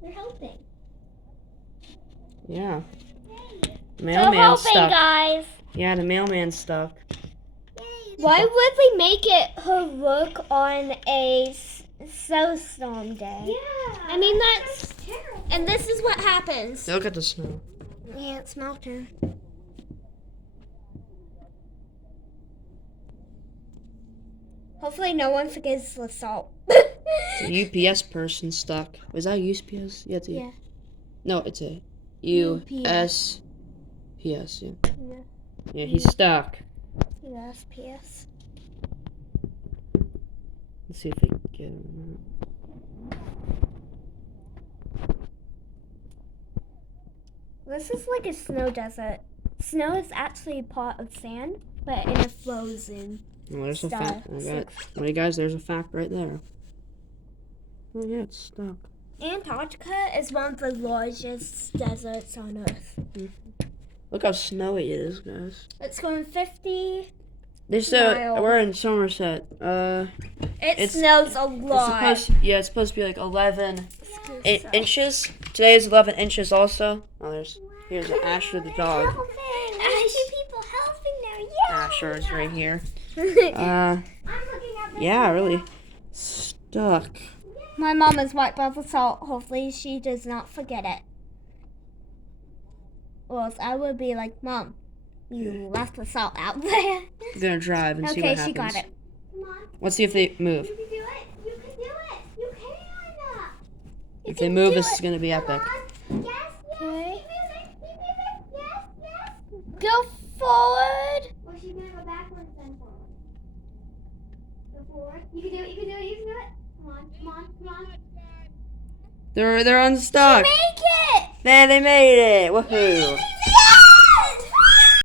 We're helping. Yeah. We're Mailman's helping, stuck. guys. Yeah, the mailman's stuck. Why would we make it her work on a snowstorm day? Yeah. I mean, that's terrible. and this is what happens. Look at the snow. Yeah, it's melting. Hopefully, no one forgets the salt. It's a UPS person stuck. Was that UPS? Yeah, it's a, Yeah. No, it's a USPS. Yeah. Yeah. Yeah, he's stuck. USPS. Let's see if we can get him. This is like a snow desert. Snow is actually part of sand, but in a frozen. Oh, there's a Stuck. fact. Wait, guys, there's a fact right there. Oh, yeah, it's stuck. Antarctica is one of the largest deserts on Earth. Look how snowy it is, guys. It's going 50. We're in Somerset. It snows a lot. It's supposed to be like 11 inches. Today is 11 inches also. Oh, here's Asher the dog. People helping now. Yeah. Asher is right here. I'm looking at the Yeah, really stuck. My mom is wiped by the salt. Hopefully she does not forget it. Or else I would be like, Mom, you left the salt out there. I'm gonna drive and see what Okay, happens. she got it. Come on. Let's see if they move. You can do it. You can do it. You can. If they move, this is gonna be epic. Come on. Yes, yes. Okay. Keep moving. Yes, yes. Go forward. Or she's gonna go backwards then forward. Go forward. You can do it. You can do it. You can do it. Come on. Come on. Come on. They're unstuck. Make it. They made it. Woohoo!